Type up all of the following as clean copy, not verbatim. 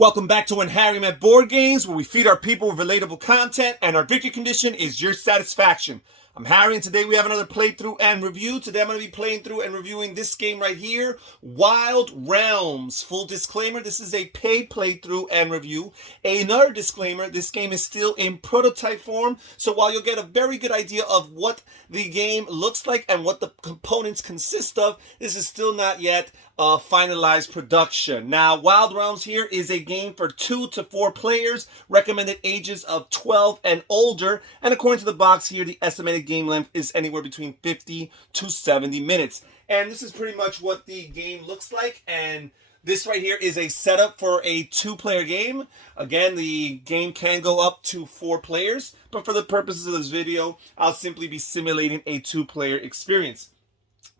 Welcome back to When Harry Met Board Games, where we feed our people with relatable content, and our victory condition is your satisfaction. I'm Harry, and today we have another playthrough and review. Today I'm going to be playing through and reviewing this game right here, Wild Realms. Full disclaimer, this is a paid playthrough and review. Another disclaimer, this game is still in prototype form, so while you'll get a very good idea of what the game looks like and what the components consist of, this is still not yet finalized production. Now, Wild Realms here is a game for 2 to 4 players, recommended ages of 12 and older, and according to the box here, the estimated game length is anywhere between 50 to 70 minutes. And this is pretty much what the game looks like, and this right here is a setup for a 2-player game. Again, the game can go up to 4 players, but for the purposes of this video, I'll simply be simulating a 2-player experience.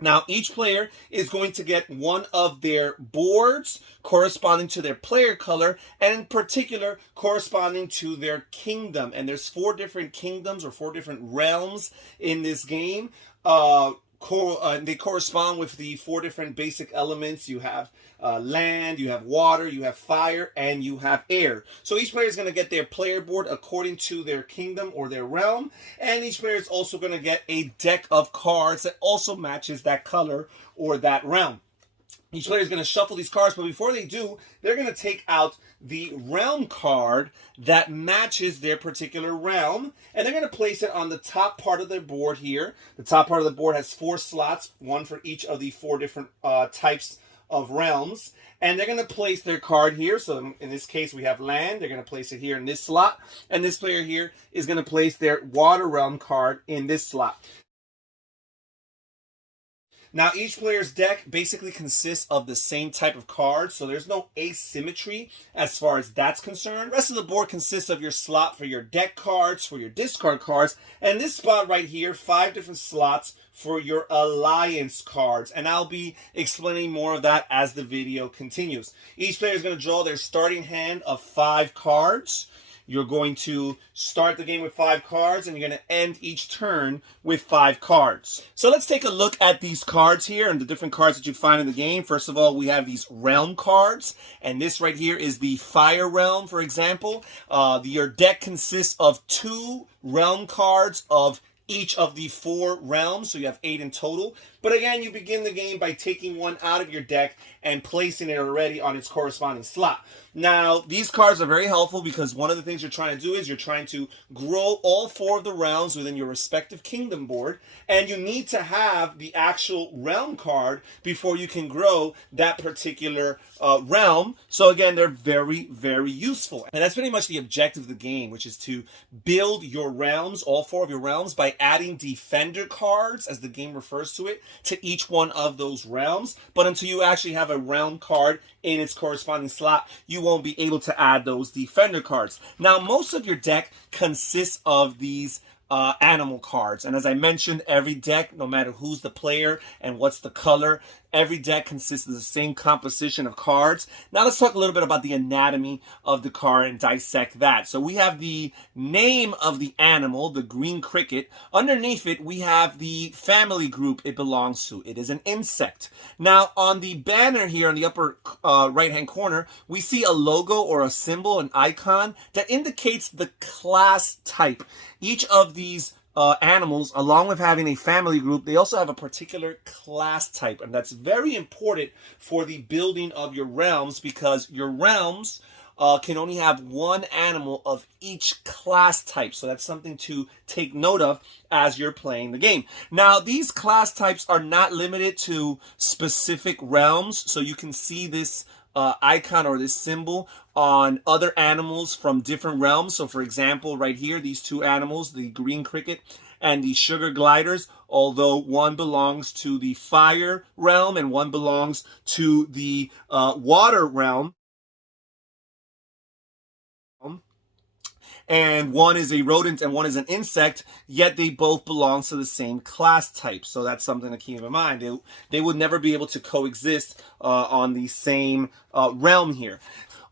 Now, each player is going to get one of their boards corresponding to their player color, and in particular, corresponding to their kingdom. And there's 4 different kingdoms or 4 different realms in this game. They correspond with the 4 different basic elements. You have land, you have water, you have fire, and you have air. So each player is going to get their player board according to their kingdom or their realm, and each player is also going to get a deck of cards that also matches that color or that realm. Each player is going to shuffle these cards, but before they do, they're going to take out the realm card that matches their particular realm, and they're going to place it on the top part of their board here. The top part of the board has 4 slots, one for each of the 4 different types of realms, and they're going to place their card here. So in this case, we have land. They're going to place it here in this slot, and this player here is going to place their water realm card in this slot. Now, each player's deck basically consists of the same type of cards, so there's no asymmetry as far as that's concerned. The rest of the board consists of your slot for your deck cards, for your discard cards, and this spot right here, 5 different slots for your alliance cards, and I'll be explaining more of that as the video continues. Each player is going to draw their starting hand of 5 cards. You're going to start the game with 5 cards, and you're going to end each turn with 5 cards. So let's take a look at these cards here and the different cards that you find in the game. First of all, we have these realm cards, and this right here is the fire realm, for example. Your deck consists of 2 realm cards of each of the 4 realms, so you have 8 in total. But again, you begin the game by taking one out of your deck and placing it already on its corresponding slot. Now, these cards are very helpful because one of the things you're trying to do is you're trying to grow all 4 of the realms within your respective kingdom board, and you need to have the actual realm card before you can grow that particular realm. So again, they're very, very useful. And that's pretty much the objective of the game, which is to build your realms, all 4 of your realms, by adding defender cards, as the game refers to it, to each one of those realms. But until you actually have a realm card in its corresponding slot, you won't be able to add those defender cards. Now, most of your deck consists of these animal cards, and as I mentioned, every deck, no matter who's the player and what's the color, every deck consists of the same composition of cards. Now let's talk a little bit about the anatomy of the card and dissect that. So we have the name of the animal, the green cricket. Underneath it, we have the family group it belongs to. It is an insect. Now on the banner here on the upper right-hand corner, we see a logo or a symbol, an icon, that indicates the class type. Each of these animals, along with having a family group, they also have a particular class type, and that's very important for the building of your realms, because your realms can only have 1 animal of each class type. So that's something to take note of as you're playing the game. Now, these class types are not limited to specific realms, so you can see this icon or this symbol on other animals from different realms. So for example, right here, these 2 animals, the green cricket and the sugar gliders, although one belongs to the fire realm and one belongs to the water realm, and one is a rodent and one is an insect, yet they both belong to the same class type. So that's something to keep in mind. They would never be able to coexist on the same realm here.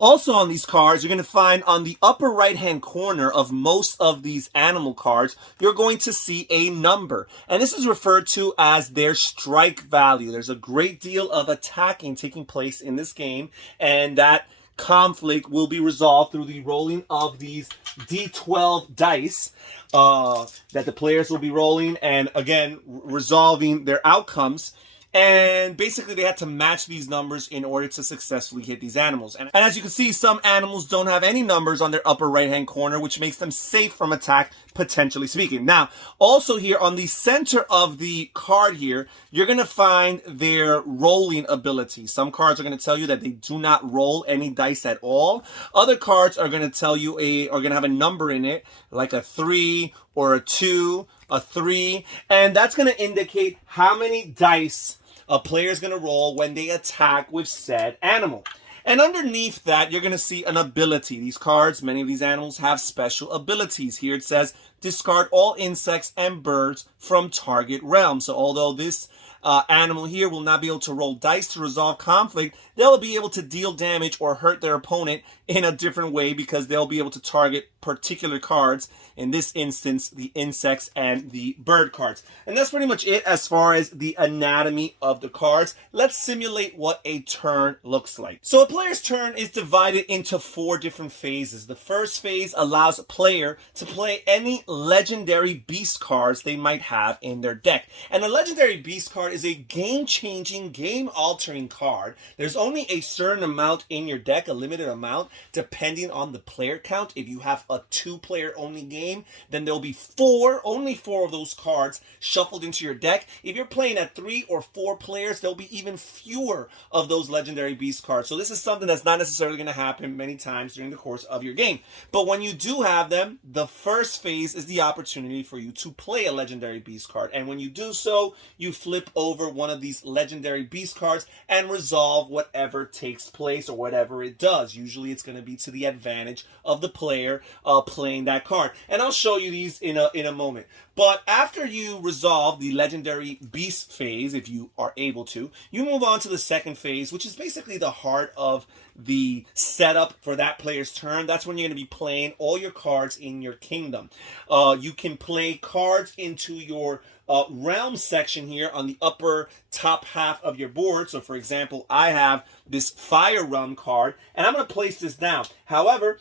Also on these cards, you're going to find on the upper right-hand corner of most of these animal cards, you're going to see a number. And this is referred to as their strike value. There's a great deal of attacking taking place in this game, and that conflict will be resolved through the rolling of these D12 dice that the players will be rolling, and again, resolving their outcomes. And basically they had to match these numbers in order to successfully hit these animals. And as you can see, some animals don't have any numbers on their upper right hand corner, which makes them safe from attack, potentially speaking. Now, also here on the center of the card here, you're going to find their rolling ability. Some cards are going to tell you that they do not roll any dice at all. Other cards are going to tell you are going to have a number in it, like a 3 or a 2, a 3, and that's going to indicate how many dice a player is going to roll when they attack with said animal. And underneath that, you're going to see an ability. These cards, many of these animals have special abilities. Here it says, discard all insects and birds from target realm. So although this animal here will not be able to roll dice to resolve conflict, they'll be able to deal damage or hurt their opponent in a different way because they'll be able to target particular cards, in this instance, the insects and the bird cards. And that's pretty much it as far as the anatomy of the cards. Let's simulate what a turn looks like. So a player's turn is divided into 4 different phases. The first phase allows a player to play any legendary beast cards they might have in their deck. And a legendary beast card is a game-changing, game-altering card. There's only a certain amount in your deck, a limited amount, depending on the player count. If you have a 2-player only game, then there'll be only 4 of those cards shuffled into your deck. If you're playing at 3 or 4 players, there'll be even fewer of those legendary beast cards. So this is something that's not necessarily going to happen many times during the course of your game. But when you do have them, the first phase is the opportunity for you to play a legendary beast card. And when you do so, you flip over one of these legendary beast cards and resolve whatever takes place or whatever it does. Usually it's going to be to the advantage of the player playing that card. And I'll show you these in a moment. But after you resolve the legendary beast phase, if you are able to, you move on to the second phase, which is basically the heart of the setup for that player's turn. That's when you're going to be playing all your cards in your kingdom. You can play cards into your realm section here on the upper top half of your board. So for example, I have this fire realm card, and I'm going to place this down. However,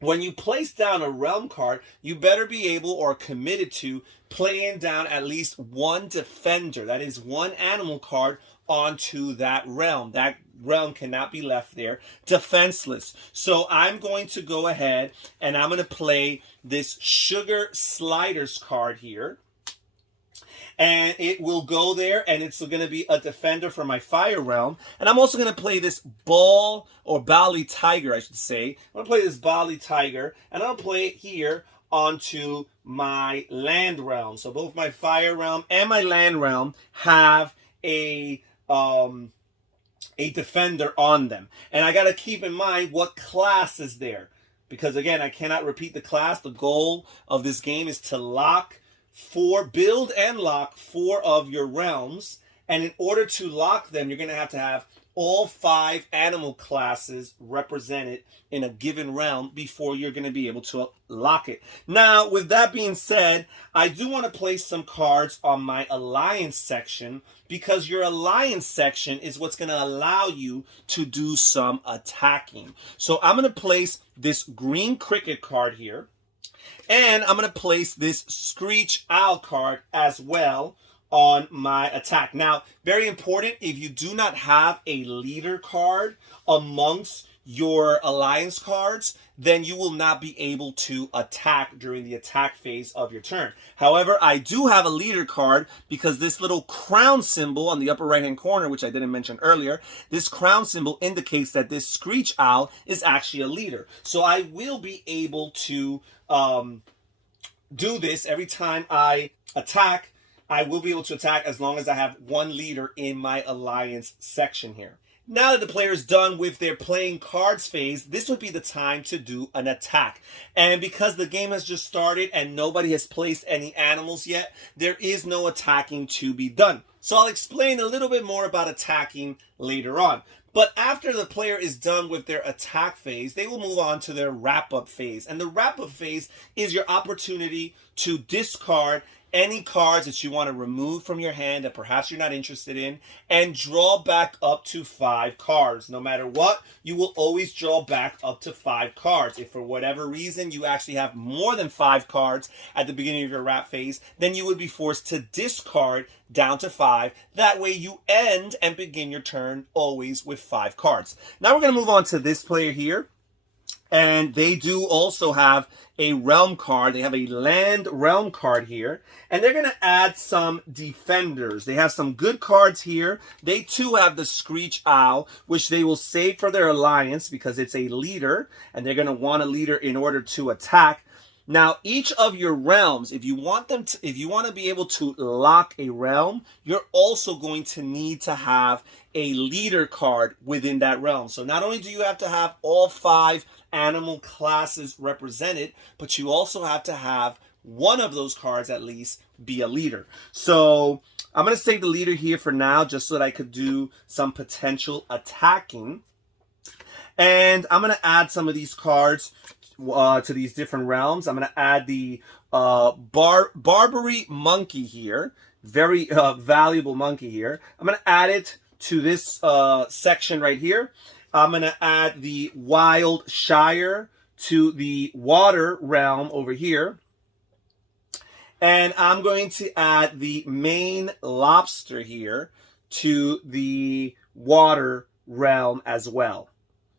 when you place down a realm card, you better be able or committed to playing down at least one defender. That is one animal card onto that realm. That realm cannot be left there defenseless. So I'm going to go ahead and I'm going to play this Sugar Sliders card here. And it will go there, and it's going to be a defender for my fire realm. And I'm also going to play this Bali Tiger, I should say. I'm going to play this Bali Tiger, and I'll play it here onto my land realm. So both my fire realm and my land realm have a defender on them. And I got to keep in mind what class is there. Because again, I cannot repeat the class. The goal of this game is to build and lock 4 of your realms, and in order to lock them, you're going to have all 5 animal classes represented in a given realm before you're going to be able to lock it. Now, with that being said, I do want to place some cards on my alliance section, because your alliance section is what's going to allow you to do some attacking. So I'm going to place this green cricket card here. And I'm going to place this Screech Owl card as well on my attack. Now, very important, if you do not have a leader card amongst your alliance cards, then you will not be able to attack during the attack phase of your turn. However, I do have a leader card because this little crown symbol on the upper right hand corner, which I didn't mention earlier, this crown symbol indicates that this Screech Owl is actually a leader. So I will be able to do this every time I attack. I will be able to attack as long as I have one leader in my alliance section here. Now that the player is done with their playing cards phase, this would be the time to do an attack. And because the game has just started and nobody has placed any animals yet, there is no attacking to be done. So I'll explain a little bit more about attacking later on. But after the player is done with their attack phase, they will move on to their wrap-up phase. And the wrap-up phase is your opportunity to discard any cards that you want to remove from your hand that perhaps you're not interested in, and draw back up to 5 cards. No matter what, you will always draw back up to 5 cards. If for whatever reason you actually have more than 5 cards at the beginning of your wrap phase, then you would be forced to discard down to 5. That way you end and begin your turn always with 5 cards. Now we're going to move on to this player here. And they do also have a realm card. They have a land realm card here. And they're going to add some defenders. They have some good cards here. They too have the Screech Owl, which they will save for their alliance because it's a leader. And they're going to want a leader in order to attack. Now, each of your realms, if you want to be able to lock a realm, you're also going to need to have a leader card within that realm. So not only do you have to have all 5 animal classes represented, but you also have to have one of those cards at least be a leader. So I'm going to save the leader here for now, just so that I could do some potential attacking. And I'm going to add some of these cards to these different realms. I'm going to add the Barbary Monkey here. Very valuable monkey here. I'm going to add it to this section right here. I'm going to add the Wild Shire to the water realm over here. And I'm going to add the Maine Lobster here to the water realm as well.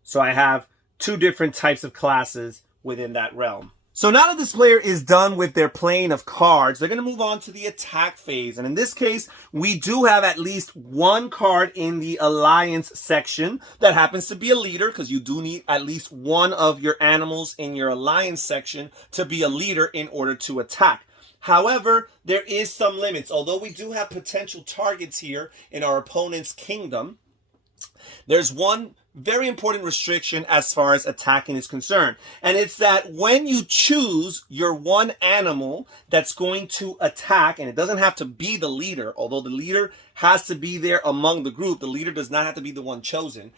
So I have 2 different types of classes within that realm. So now that this player is done with their playing of cards, they're going to move on to the attack phase. And in this case, we do have at least 1 card in the alliance section that happens to be a leader, because you do need at least one of your animals in your alliance section to be a leader in order to attack. However, there is some limits. Although we do have potential targets here in our opponent's kingdom, there's one very important restriction as far as attacking is concerned. And it's that when you choose your one animal that's going to attack, and it doesn't have to be the leader, although the leader has to be there among the group, the leader does not have to be the one chosen.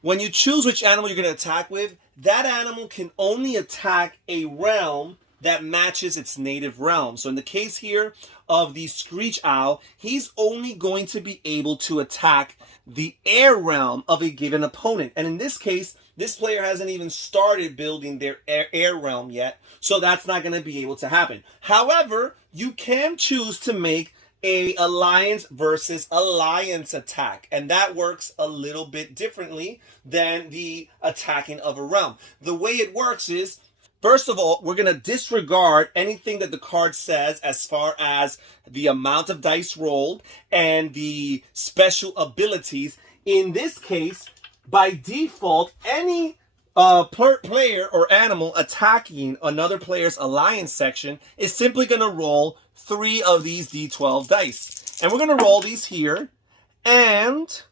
When you choose which animal you're going to attack with, that animal can only attack a realm that matches its native realm. So in the case here of the Screech Owl, he's only going to be able to attack the air realm of a given opponent. And in this case, this player hasn't even started building their air realm yet, so that's not going to be able to happen. However, you can choose to make a alliance versus alliance attack, and that works a little bit differently than the attacking of a realm. The way it works is, first of all, we're going to disregard anything that the card says as far as the amount of dice rolled and the special abilities. In this case, by default, any player or animal attacking another player's alliance section is simply going to roll 3 of these D12 dice. And we're going to roll these here, and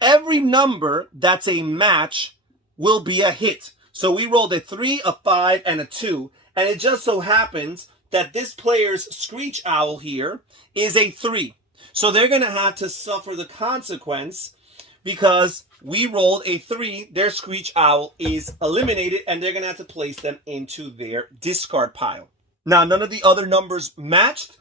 every number that's a match will be a hit. So we rolled a 3, a 5, and a 2. And it just so happens that this player's Screech Owl here is a 3. So they're going to have to suffer the consequence because we rolled a 3. Their Screech Owl is eliminated, and they're going to have to place them into their discard pile. Now, none of the other numbers matched.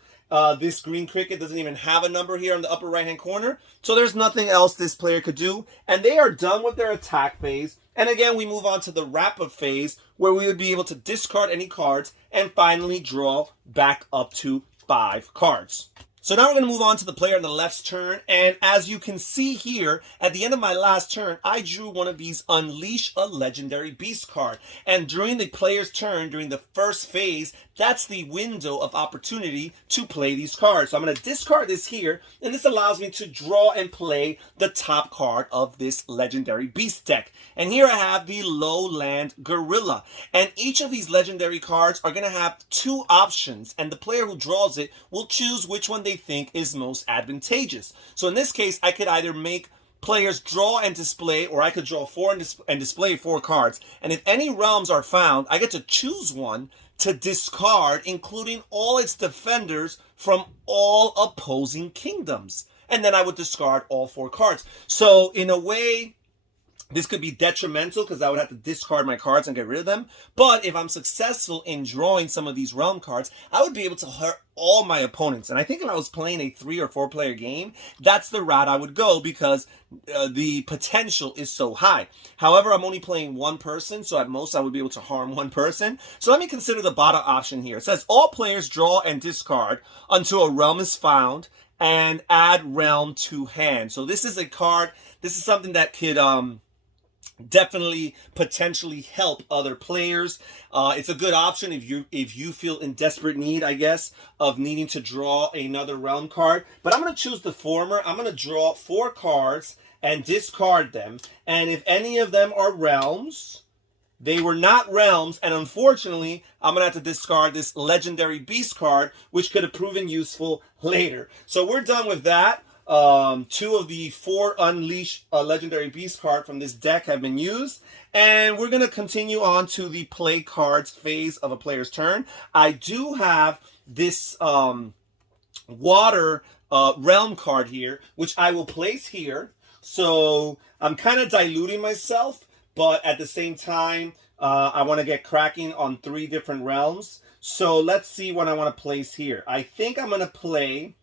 This green cricket doesn't even have a number here in the upper right-hand corner. So there's nothing else this player could do. And they are done with their attack phase. And again, we move on to the wrap-up phase, where we would be able to discard any cards and finally draw back up to 5 cards. So now we're going to move on to the player on the left's turn. And as you can see here, at the end of my last turn, I drew one of these Unleash a Legendary Beast card. And during the player's turn, during the first phase, that's the window of opportunity to play these cards. So I'm going to discard this here, and this allows me to draw and play the top card of this Legendary Beast deck. And here I have the Lowland Gorilla. And each of these legendary cards are going to have 2 options, and the player who draws it will choose which one they think is most advantageous. So in this case, I could either make players draw and display, or I could draw 4 and display 4 cards. And if any realms are found, I get to choose one to discard, including all its defenders from all opposing kingdoms. And then I would discard all 4 cards. So in a way, This could be detrimental because I would have to discard my cards and get rid of them. But if I'm successful in drawing some of these realm cards, I would be able to hurt all my opponents. And I think if I was playing a 3 or 4 player game, that's the route I would go because the potential is so high. However, I'm only playing one person, so at most I would be able to harm one person. So let me consider the bottom option here. It says all players draw and discard until a realm is found and add realm to hand. So this is a card, this is something that could definitely potentially help other players. It's a good option if you feel in desperate need, I guess, of needing to draw another realm card. But I'm going to choose the former. I'm going to draw 4 cards and discard them. And if any of them are realms, they were not realms, and unfortunately, I'm going to have to discard this legendary beast card, which could have proven useful later. So we're done with that. 2 of the 4 Unleash Legendary Beast card from this deck have been used. And we're going to continue on to the play cards phase of a player's turn. I do have this water realm card here, which I will place here. So I'm kind of diluting myself, but at the same time, I want to get cracking on 3 different realms. So let's see what I want to place here. I think I'm going to play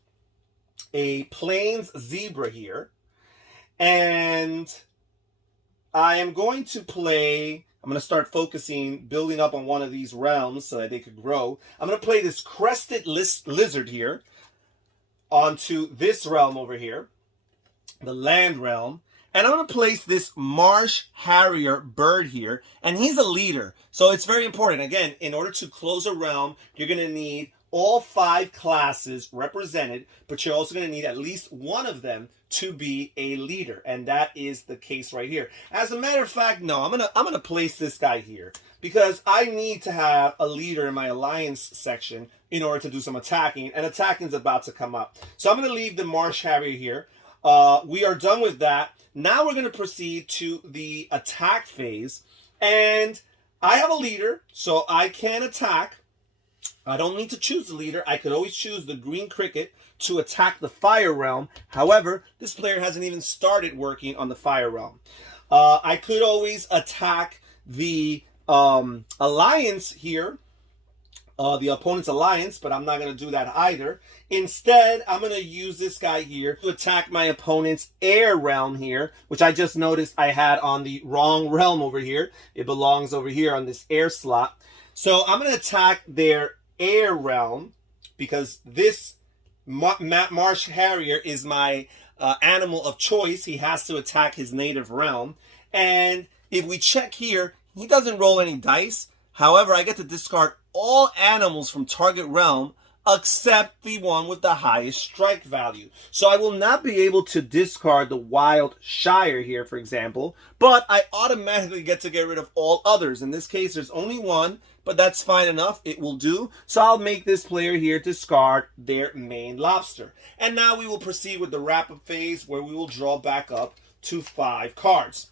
a Plains Zebra here, and I am going to play, I'm going to start focusing, building up on one of these realms so that they could grow. I'm going to play this Crested Lizard here onto this realm over here, the land realm, and I'm going to place this Marsh Harrier bird here, and he's a leader, so it's very important. Again, in order to close a realm, you're going to need all 5 classes represented, but you're also going to need at least one of them to be a leader, and that is the case right here. As a matter of fact, no, I'm gonna place this guy here because I need to have a leader in my alliance section in order to do some attacking, and attacking is about to come up. So I'm going to leave the Marsh Harrier here. We are done with that. Now we're going to proceed to the attack phase, and I have a leader, so I can attack. I don't need to choose the leader. I could always choose the green cricket to attack the fire realm. However, this player hasn't even started working on the fire realm. I could always attack the alliance here, the opponent's alliance, but I'm not going to do that either. Instead, I'm going to use this guy here to attack my opponent's air realm here, which I just noticed I had on the wrong realm over here. It belongs over here on this air slot. So I'm going to attack their air realm because this Marsh Harrier is my animal of choice. He has to attack his native realm. And if we check here, he doesn't roll any dice. However, I get to discard all animals from target realm except the one with the highest strike value. So I will not be able to discard the Wild Shire here, for example, but I automatically get to get rid of all others. In this case, there's only one, but that's fine enough. It will do. So I'll make this player here discard their main lobster. And now we will proceed with the wrap-up phase where we will draw back up to 5 cards.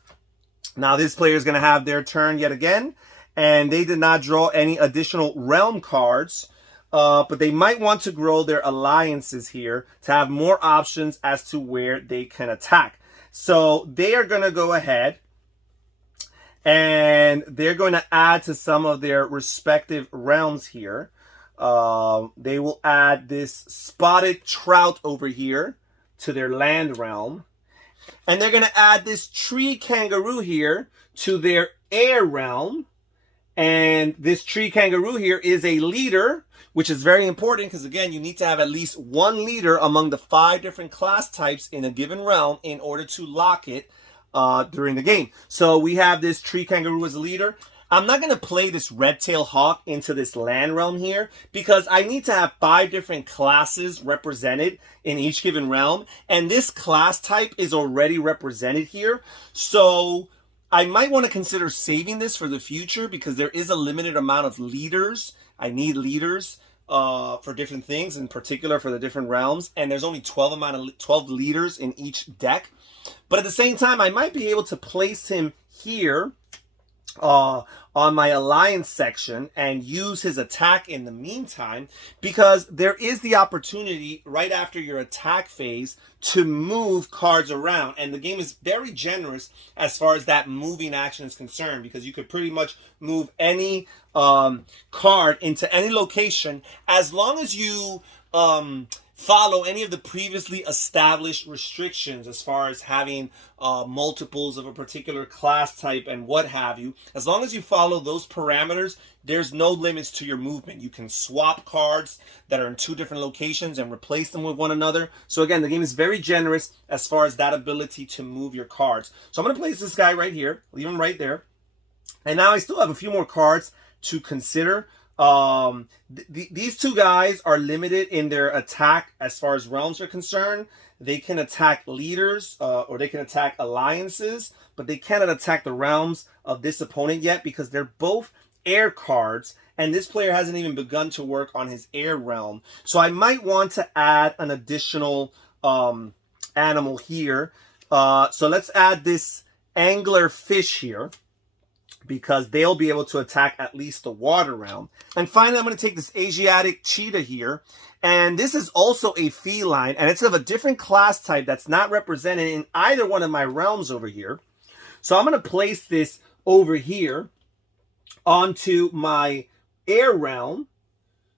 Now this player is going to have their turn yet again, and they did not draw any additional realm cards. But they might want to grow their alliances here to have more options as to where they can attack. So they are going to go ahead and they're going to add to some of their respective realms here. They will add this Spotted Trout over here to their land realm. And they're going to add this Tree Kangaroo here to their air realm. And this Tree Kangaroo here is a leader, which is very important because, again, you need to have at least one leader among the 5 different class types in a given realm in order to lock it during the game. So we have this Tree Kangaroo as a leader. I'm not going to play this Red-tailed Hawk into this land realm here because I need to have 5 different classes represented in each given realm. And this class type is already represented here. So I might want to consider saving this for the future because there is a limited amount of leaders. I need leaders for different things, in particular for the different realms. And there's only 12 leaders in each deck. But at the same time, I might be able to place him here on my alliance section and use his attack in the meantime, because there is the opportunity right after your attack phase to move cards around, and the game is very generous as far as that moving action is concerned, because you could pretty much move any card into any location as long as you follow any of the previously established restrictions as far as having multiples of a particular class type and what have you. As long as you follow those parameters, there's no limits to your movement. You can swap cards that are in two different locations and replace them with one another. So again, the game is very generous as far as that ability to move your cards. So I'm going to place this guy right here, leave him right there. And now I still have a few more cards to consider. These two guys are limited in their attack as far as realms are concerned. They can attack leaders or they can attack alliances, but they cannot attack the realms of this opponent yet because they're both air cards, and this player hasn't even begun to work on his air realm. So I might want to add an additional animal here. So let's add this angler fish here, because they'll be able to attack at least the water realm. And finally, I'm going to take this Asiatic cheetah here. And this is also a feline, and it's of a different class type that's not represented in either one of my realms over here. So I'm going to place this over here onto my air realm.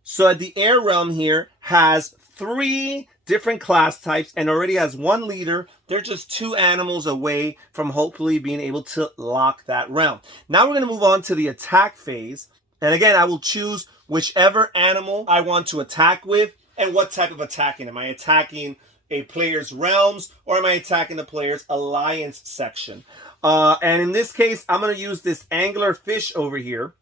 So the air realm here has 3 different class types and already has 1 leader. They're just 2 animals away from hopefully being able to lock that realm. Now we're going to move on to the attack phase. And again, I will choose whichever animal I want to attack with and what type of attacking. Am I attacking a player's realms or am I attacking the player's alliance section? And in this case, I'm going to use this angler fish over here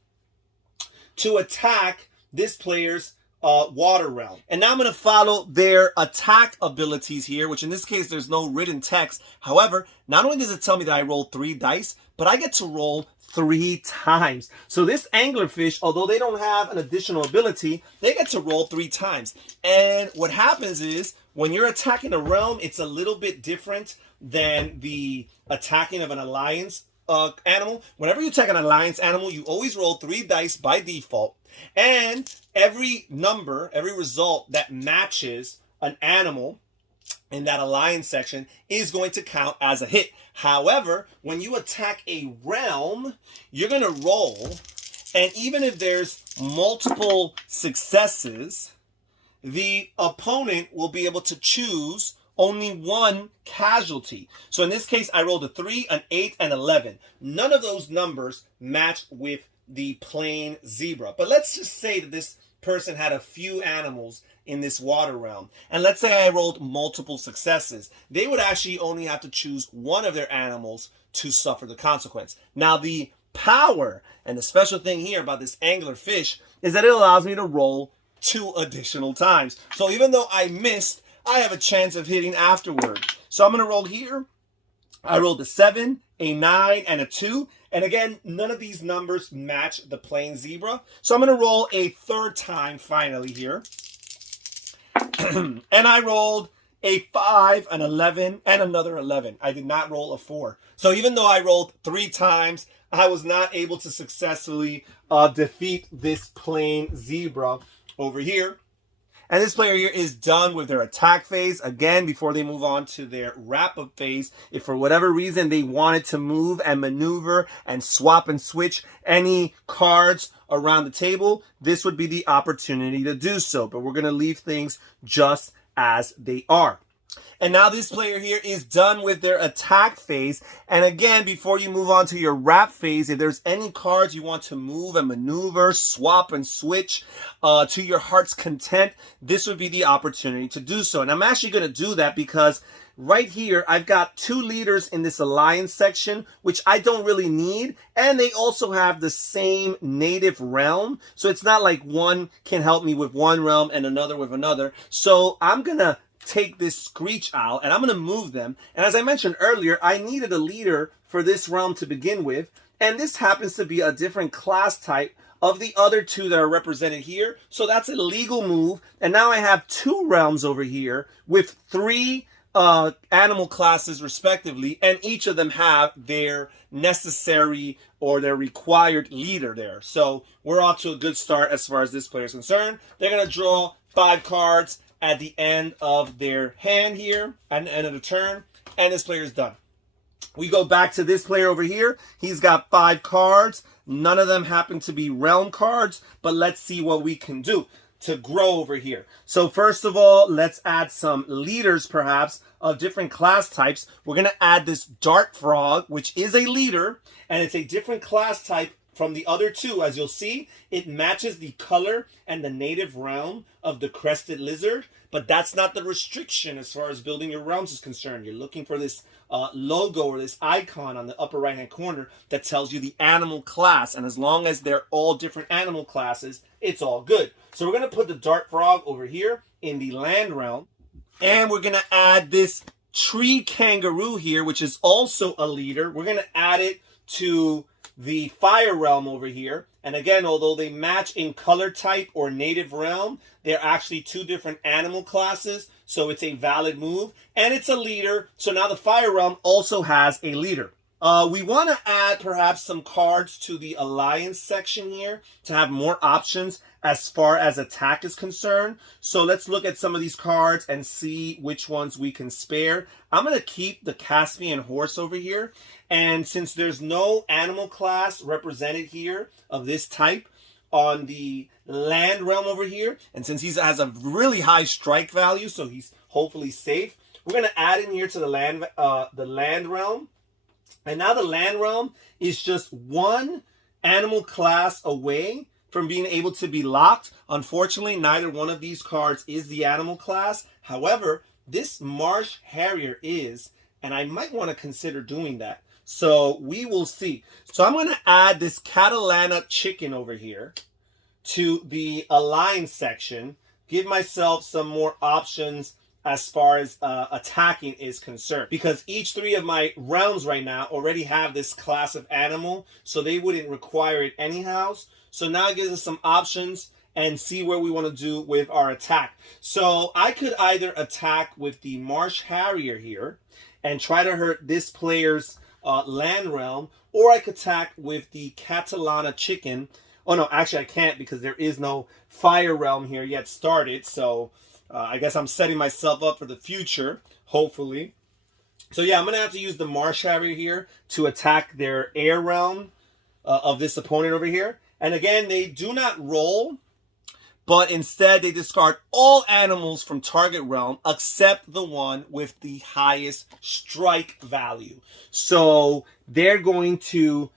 to attack this player's water realm. And now I'm going to follow their attack abilities here, which in this case, there's no written text. However, not only does it tell me that I rolled 3 dice, but I get to roll 3 times. So this anglerfish, although they don't have an additional ability, they get to roll 3 times. And what happens is when you're attacking a realm, it's a little bit different than the attacking of an alliance animal. Whenever you attack an alliance animal, you always roll 3 dice by default. And every number, every result that matches an animal in that alliance section is going to count as a hit. However, when you attack a realm, you're going to roll, and even if there's multiple successes, the opponent will be able to choose only 1 casualty. So in this case, I rolled a 3, an 8, and 11. None of those numbers match with the plain zebra. But let's just say that this person had a few animals in this water realm. And let's say I rolled multiple successes. They would actually only have to choose 1 of their animals to suffer the consequence. Now, the power and the special thing here about this angler fish is that it allows me to roll 2 additional times. So even though I missed, I have a chance of hitting afterward. So I'm going to roll here. I rolled a 7, a 9, and a 2. And again, none of these numbers match the plain zebra. So I'm going to roll a 3rd time finally here. And I rolled a 5, an 11, and another 11. I did not roll a 4. So even though I rolled 3 times, I was not able to successfully defeat this plain zebra over here. And this player here is done with their attack phase. Again, before they move on to their wrap-up phase, if for whatever reason they wanted to move and maneuver and swap and switch any cards around the table, this would be the opportunity to do so. But we're going to leave things just as they are. And now this player here is done with their attack phase. And again, before you move on to your wrap phase, if there's any cards you want to move and maneuver, swap and switch to your heart's content, this would be the opportunity to do so. And I'm actually going to do that because right here, I've got 2 leaders in this alliance section, which I don't really need. And they also have the same native realm. So it's not like one can help me with one realm and another with another. So I'm going to take this Screech Owl and I'm going to move them. And as I mentioned earlier, I needed a leader for this realm to begin with. And this happens to be a different class type of the other 2 that are represented here. So that's a legal move. And now I have 2 realms over here with 3 animal classes respectively, and each of them have their necessary or their required leader there. So we're off to a good start as far as this player is concerned. They're going to draw 5 cards at the end of their hand here, at the end of the turn, and this player is done. We go back to this player over here. He's got 5 cards. None of them happen to be realm cards, but let's see what we can do to grow over here. So first of all, let's add some leaders perhaps of different class types. We're going to add this Dart Frog, which is a leader, and it's a different class type from the other two. As you'll see, it matches the color and the native realm of the Crested Lizard, but that's not the restriction as far as building your realms is concerned. You're looking for this logo or this icon on the upper right hand corner that tells you the animal class, and as long as they're all different animal classes, it's all good. So we're going to put the Dart Frog over here in the land realm, and we're going to add this Tree Kangaroo here, which is also a leader. We're going to add it to the fire realm over here, and again, although they match in color type or native realm, they're actually 2 different animal classes, so it's a valid move, and it's a leader. So now the fire realm also has a leader. We want to add perhaps some cards to the alliance section here to have more options as far as attack is concerned. So let's look at some of these cards and see which ones we can spare. I'm going to keep the Caspian Horse over here. And since there's no animal class represented here of this type on the land realm over here, and since he has a really high strike value, so he's hopefully safe, we're going to add in here to the land realm. And now the land realm is just 1 animal class away from being able to be locked. Unfortunately, neither one of these cards is the animal class. However, this Marsh Harrier is, and I might want to consider doing that. So we will see. So I'm going to add this Catalana Chicken over here to the alliance section. Give myself some more options as far as attacking is concerned, because each 3 of my realms right now already have this class of animal, so they wouldn't require it anyhow. So now it gives us some options and see where we want to do with our attack. So I could either attack with the Marsh Harrier here and try to hurt this player's land realm, or I could attack with the Catalana Chicken. Oh no, actually I can't, because there is no fire realm here yet started, so I guess I'm setting myself up for the future, hopefully. So yeah, I'm going to have to use the Marsh Harrier here to attack their air realm of this opponent over here. And again, they do not roll, but instead they discard all animals from target realm except the one with the highest strike value. So they're going to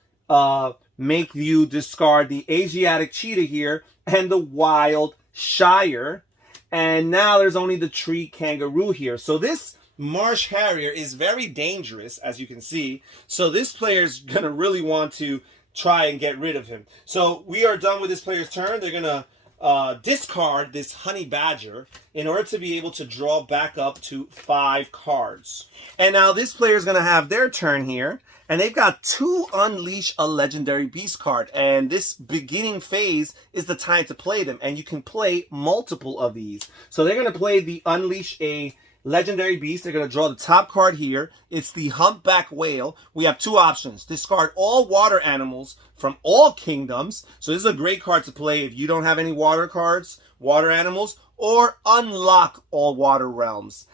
make you discard the Asiatic Cheetah here and the Wild Shire. And now there's only the Tree Kangaroo here. So this Marsh Harrier is very dangerous, as you can see. So this player is going to really want to try and get rid of him. So we are done with this player's turn. They're going to discard this Honey Badger in order to be able to draw back up to 5 cards. And now this player is going to have their turn here. And they've got 2 Unleash a Legendary Beast card. And this beginning phase is the time to play them. And you can play multiple of these. So they're going to play the Unleash a Legendary Beast. They're going to draw the top card here. It's the Humpback Whale. We have 2 options. Discard all water animals from all kingdoms. So this is a great card to play if you don't have any water cards, water animals, or unlock all water realms.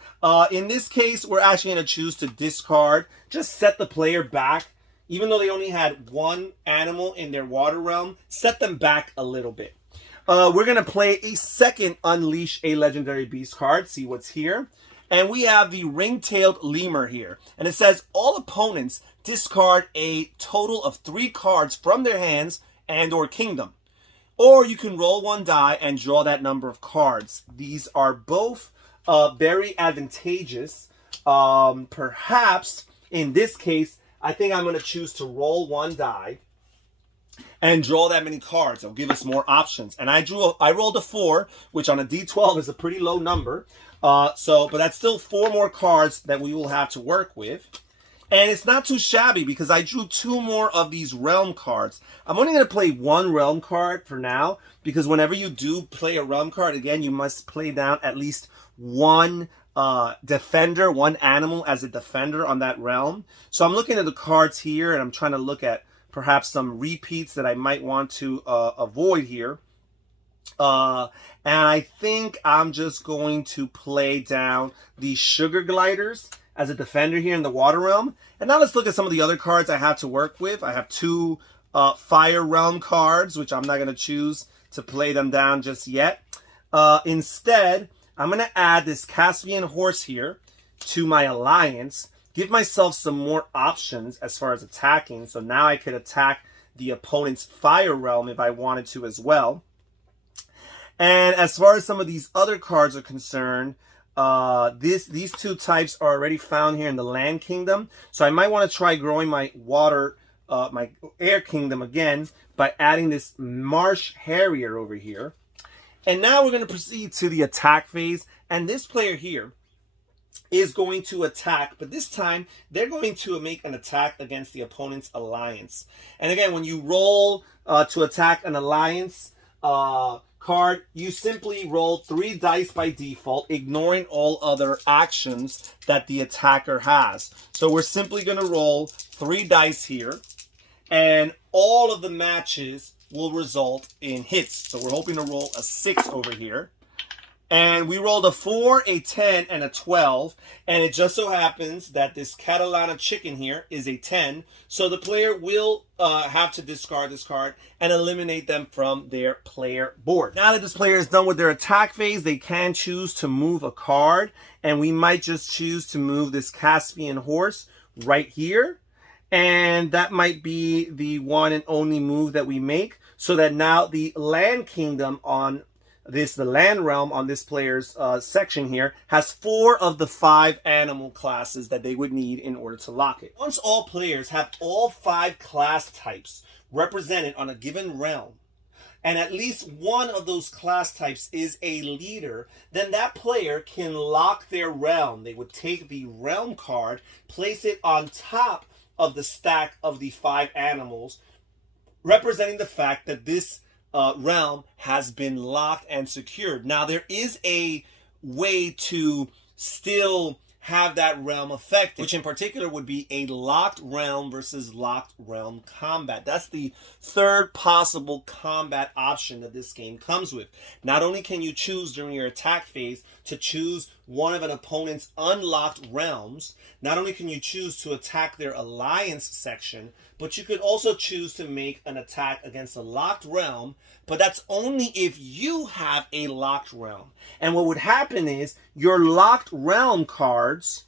In this case, we're actually going to choose to discard. Just set the player back. Even though they only had 1 animal in their water realm, set them back a little bit. We're going to play a second Unleash a Legendary Beast card. See what's here. And we have the Ring-Tailed Lemur here. And it says all opponents discard a total of 3 cards from their hands and or kingdom. Or you can roll 1 die and draw that number of cards. These are both very advantageous. Perhaps in this case, I think I'm going to choose to roll 1 die and draw that many cards. It'll give us more options. And I rolled a 4, which on a D12 is a pretty low number. But that's still 4 more cards that we will have to work with. And it's not too shabby because I drew 2 more of these realm cards. I'm only going to play 1 realm card for now, because whenever you do play a realm card, again, you must play down at least 1 defender, one animal as a defender on that realm. So I'm looking at the cards here, and I'm trying to look at perhaps some repeats that I might want to avoid here. And I think I'm just going to play down the Sugar Gliders as a defender here in the water realm. And now let's look at some of the other cards I have to work with. I have two Fire Realm cards, which I'm not going to choose to play them down just yet. Instead, I'm going to add this Caspian Horse here to my alliance, give myself some more options as far as attacking. So now I could attack the opponent's Fire Realm if I wanted to as well. And as far as some of these other cards are concerned, these two types are already found here in the Land Kingdom. So I might want to try growing my water, my Air Kingdom again by adding this Marsh Harrier over here. And now we're going to proceed to the attack phase. And this player here is going to attack, but this time they're going to make an attack against the opponent's alliance. And again, when you roll to attack an alliance card, you simply roll 3 dice by default, ignoring all other actions that the attacker has. So we're simply going to roll 3 dice here, and all of the matches will result in hits. So we're hoping to roll a 6 over here. And we rolled a 4, a 10, and a 12. And it just so happens that this Catalana chicken here is a 10. So the player will have to discard this card and eliminate them from their player board. Now that this player is done with their attack phase, they can choose to move a card. And we might just choose to move this Caspian Horse right here. And that might be the one and only move that we make. So that now the Land Kingdom on the land realm on this player's section here has 4 of the 5 animal classes that they would need in order to lock it. Once all players have all 5 class types represented on a given realm, and at least one of those class types is a leader, then that player can lock their realm. They would take the realm card, place it on top of the stack of the 5 animals, representing the fact that this realm has been locked and secured. Now, there is a way to still have that realm affected, which in particular would be a locked realm versus locked realm combat. That's the third possible combat option that this game comes with. Not only can you choose during your attack phase to choose one of an opponent's unlocked realms, not only can you choose to attack their alliance section, but you could also choose to make an attack against a locked realm, but that's only if you have a locked realm. And what would happen is your locked realm cards,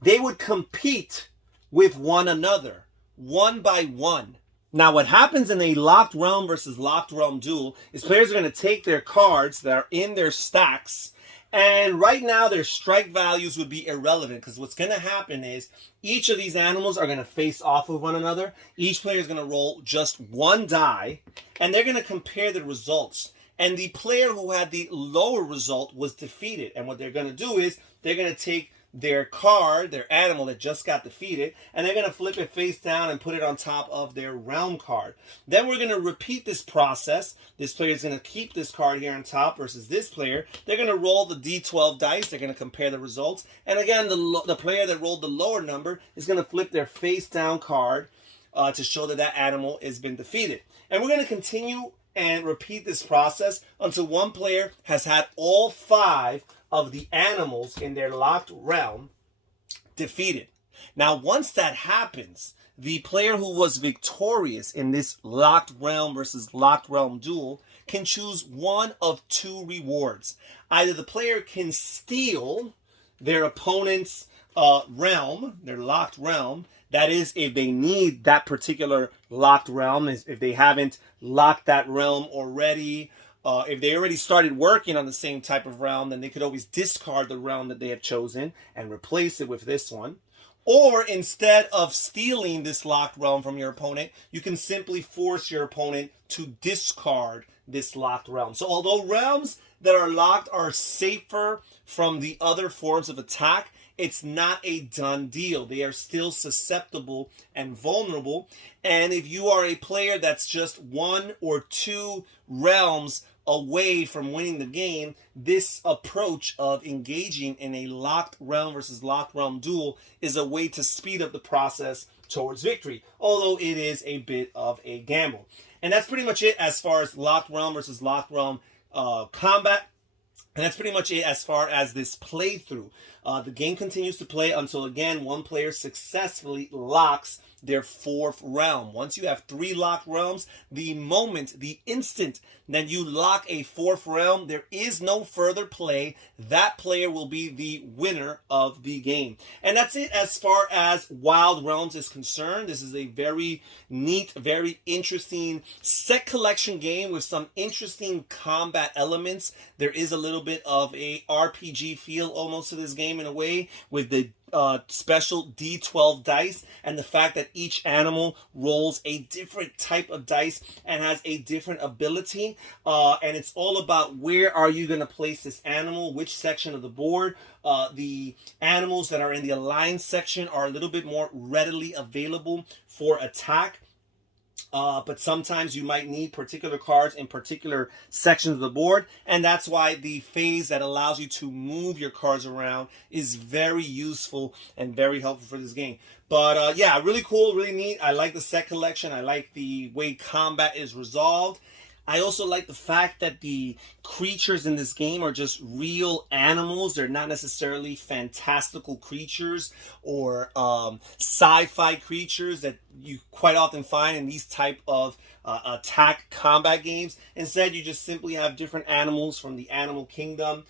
they would compete with one another, one by one. Now, what happens in a locked realm versus locked realm duel is players are going to take their cards that are in their stacks, and right now their strike values would be irrelevant, because what's going to happen is each of these animals are going to face off with one another. Each player is going to roll just 1 die, and they're going to compare the results. And the player who had the lower result was defeated. And what they're going to do is they're going to take their card, their animal that just got defeated, and they're going to flip it face down and put it on top of their realm card. Then we're going to repeat this process. This player is going to keep this card here on top versus this player. They're going to roll the D12 dice. They're going to compare the results. And again, the player that rolled the lower number is going to flip their face down card to show that that animal has been defeated. And we're going to continue and repeat this process until one player has had all 5 of the animals in their locked realm defeated. Now, once that happens, the player who was victorious in this locked realm versus locked realm duel can choose one of 2 rewards. Either the player can steal their opponent's realm, their locked realm. That is, if they need that particular locked realm, if they haven't locked that realm already. If they already started working on the same type of realm, then they could always discard the realm that they have chosen and replace it with this one. Or instead of stealing this locked realm from your opponent, you can simply force your opponent to discard this locked realm. So although realms that are locked are safer from the other forms of attack, it's not a done deal. They are still susceptible and vulnerable. And if you are a player that's just 1 or 2 realms away from winning the game, this approach of engaging in a locked realm versus locked realm duel is a way to speed up the process towards victory, although it is a bit of a gamble. And that's pretty much it as far as locked realm versus locked realm combat. And that's pretty much it as far as this playthrough. The game continues to play until, again, one player successfully locks their fourth realm. Once you have 3 locked realms, the instant that you lock a fourth realm, there is no further play. That player will be the winner of the game. And that's it as far as Wild Realms is concerned. This is a very neat, very interesting set collection game with some interesting combat elements. There is a little bit of a RPG feel almost to this game in a way, with the special D12 dice and the fact that each animal rolls a different type of dice and has a different ability, and it's all about where are you going to place this animal, which section of the board. The animals that are in the alliance section are a little bit more readily available for attack. But sometimes you might need particular cards in particular sections of the board, and that's why the phase that allows you to move your cards around is very useful and very helpful for this game. But yeah, really cool, really neat. I like the set collection. I like the way combat is resolved. I also like the fact that the creatures in this game are just real animals. They're not necessarily fantastical creatures or sci-fi creatures that you quite often find in these type of attack combat games. Instead, you just simply have different animals from the animal kingdom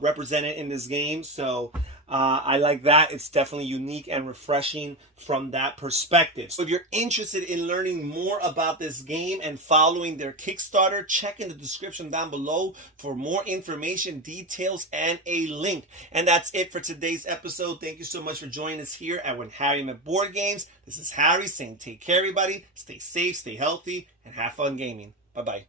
represented in this game. So I like that. It's definitely unique and refreshing from that perspective. So if you're interested in learning more about this game and following their Kickstarter, check in the description down below for more information, details, and a link. And that's it for today's episode. Thank you so much for joining us here at When Harry Met Board Games. This is Harry saying take care, everybody. Stay safe, stay healthy, and have fun gaming. Bye-bye.